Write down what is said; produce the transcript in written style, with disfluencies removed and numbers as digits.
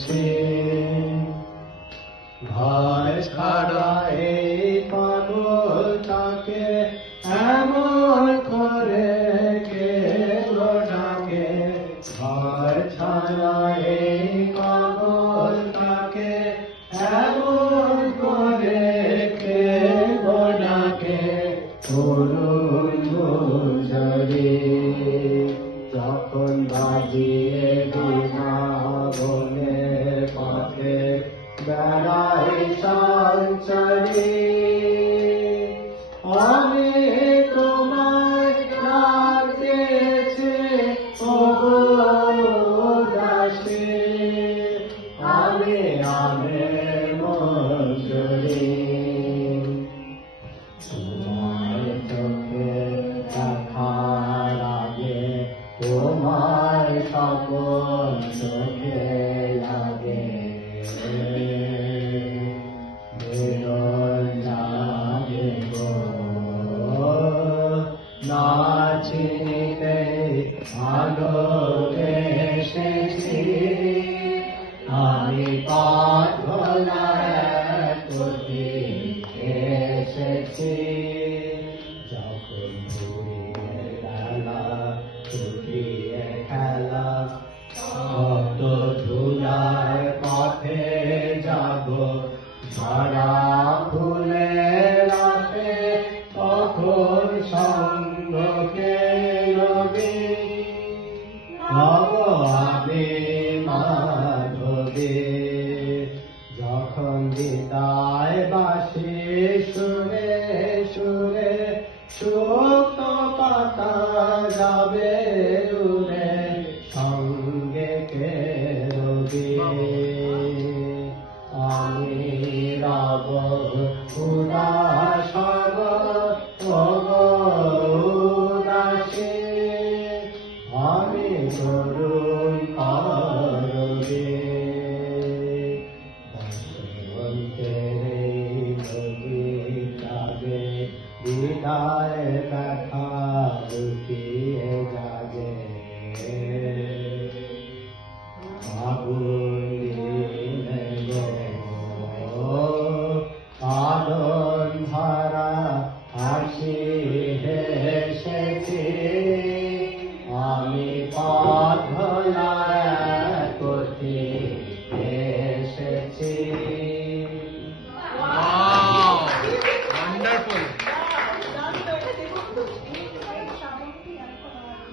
এসেছি ঘর ছাড়া এই পাগলটাকে এমন করে কে ডাকে ঘর ছাড়া এই পাগলটাকে এমন করে কে ডাকে তরুণ গুঞ্জরি যখন বাজিয়ে বিনা বনে পথে বেড়াই সঞ্চরি আমি তোমায় ডাকেছি ওগো দাসী আমি মঞ্জুরি তোমার চোখে দেখার আগে তোমার সকল চোখে লাগে না চিনিতে ভালোবেসেছি আমি পথ ভোলার প্রতি এসেছি যখন ঘুরিয়ে বেলা ছুটিয়ে খেলা কত ধুলার পথে যাব ঝরা ফুলের রাতে তখন সঙ্গকে রবি আমি মাধবী যখন বিদায় বাসি সুরে সুরে সুপ্ত পাতা যাবে উড়ে সঙ্গে কে রবি আমি রব উদাস দাসী আমি তরুণ করবে জাগে বিদায় দেখা লুকিয়ে জাগে আনন্দ ভরা হাসি হেসেছি আমি